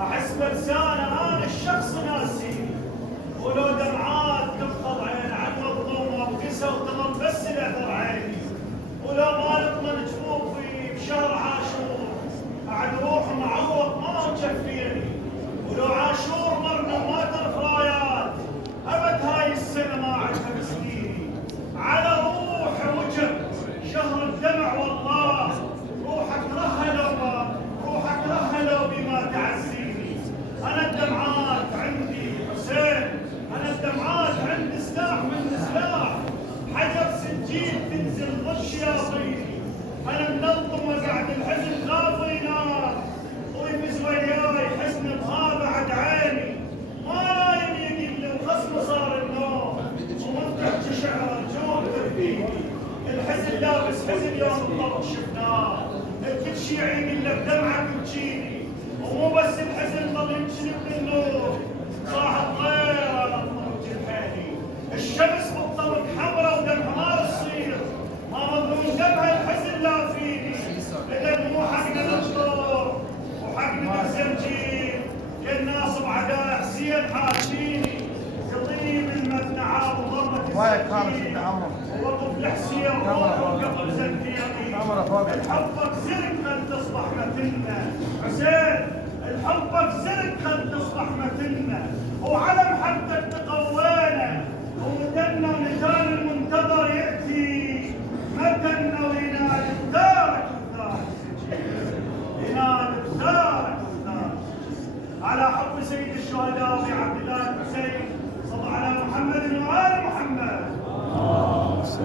احس بلسانه انا الشخص ناسي، ولو دمعات تفقد عين عن مظلوم وابتسى وتظل بس الاثر عيني، ولو ما نضمن جفوفي بشهر عاشور بعد روح معوض ما مكفيني، ولو عاشور مرنا ما ترف رايات ابد هاي السنه ما عدها مسكيني، على روحي وجب شهر الدمع والله، روحك رهها لو بما تعزيني، انا الدمعات عندي حسين، انا الدمعات عندي سلاح من سلاح، حجر سجين تنزل ضد شياطيني، انا منظم وقعد الحزن خافي نار، ويفز وياي حزن بها بعد عيني، ما نايم يقل وخصمه صار النوم، ومفتح شعر الجوع ترفيني، الحزن لابس حزن يوم الطرق شفناه، الكل شي يعيد الا بدمعك تجيني، ومو بس الحزن ضل ينشلب بالنور، صاحت غير انا طرق الحالي، الشمس بالطبق حمرا ودمعها ما تصير، ما مضمون دمها الحزن لا فيني، اذا مو حقنا ننطر وحقنا نزمجين، يا الناس بعداء حسين حاشيني، قضيب المدنعه وضمت السكين، ووقف الحسين روحه قبل زنكيني، الحبك زرق خل تصبح مثلنا، حسين الحبك زرق خل تصبح مثلنا، وعلى محبتك تقوينا ومدنا ونتابع